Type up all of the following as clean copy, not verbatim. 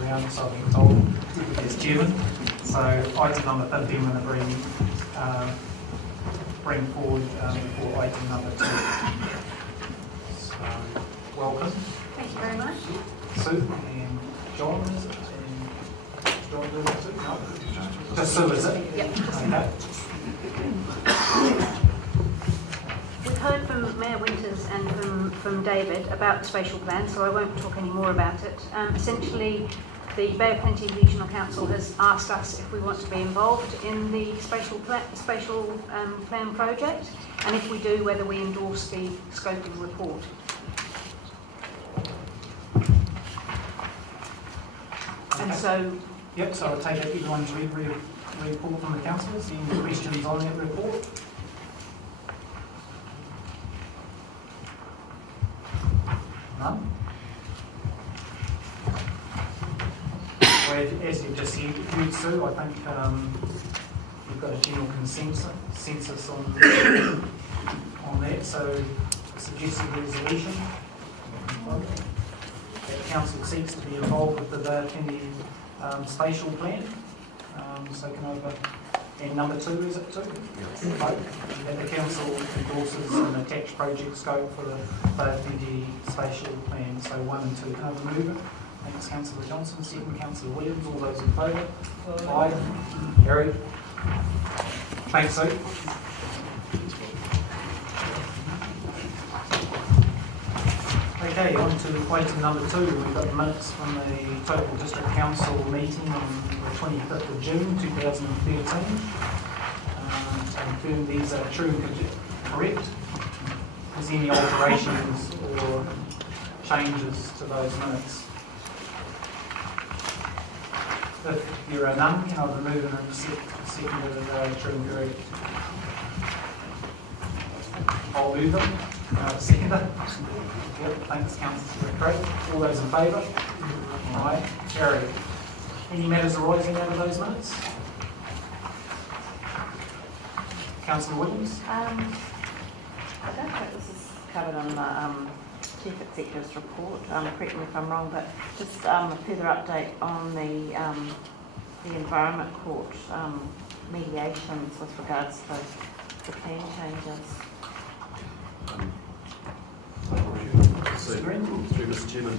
around, so I've been told as chairman. So item number 15 I'm going to bring forward before item number 2. So welcome. Thank you very much. Sue and John, is it? And John doing it too? No? Just Sue, is it? Yep. Okay. We've heard from Mayor Winters and from David about the spatial plan, so I won't talk any more about it. Essentially, the Bay of Plenty Regional Council has asked us if we want to be involved in the spatial plan project, and if we do, whether we endorse the scoping report. And so... Yep, so I'll take everyone's report from the councillors. Any questions on that report? None? Well, as you've just said, Sue, I think we've got a general consensus on that, so suggested resolution. The council seeks to be involved with the Bay of Plenty spatial plan. So can I have and number 2, is it 2? Yes. Vote that the council endorses an attached project scope for the Bay of Plenty spatial plan. So 1 and 2. Can I have a mover? Thanks, Councillor Johnson. Second, Councillor Williams. All those in favour? Aye. Carried. Thanks, Sue. Okay, on to item number 2. We've got the minutes from the Taupo District Council meeting on the 25th of June 2013. To confirm these are true and correct. Is there any alterations or changes to those minutes? If there are none, can I remove and second that they are true and correct? I'll move them. Seconder. Yep, thanks, Councillor Craig. All those in favour? Aye. Carried. Any matters arising out of those minutes? Councillor Williams? I don't think this is covered on the Chief Executive's report. Correct me if I'm wrong, but just a further update on the Environment Court mediations with regards to the plan changes. Through Mr. Chairman,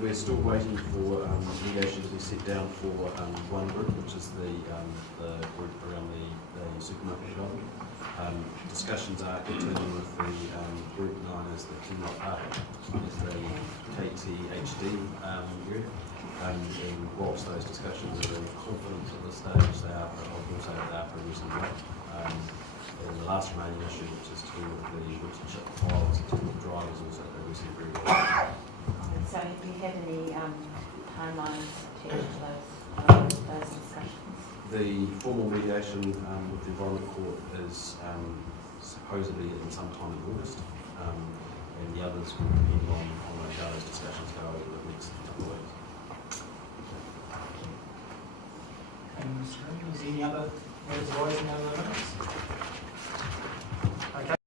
we're still waiting for mediation to be set down for one group, which is the group around the supermarket development. Discussions are continuing with the group known as the Kinloch Park, is the KTHD area. And whilst those discussions are in confidence at this stage, they are, I will say that they are progressing well. And the last remaining issue, which is to do with the Woodson files and the drivers, also progressing very well. And so have you had any timelines attached to those discussions? The formal mediation with the Environment Court is supposedly in sometime in August, and the others will depend on how those discussions go over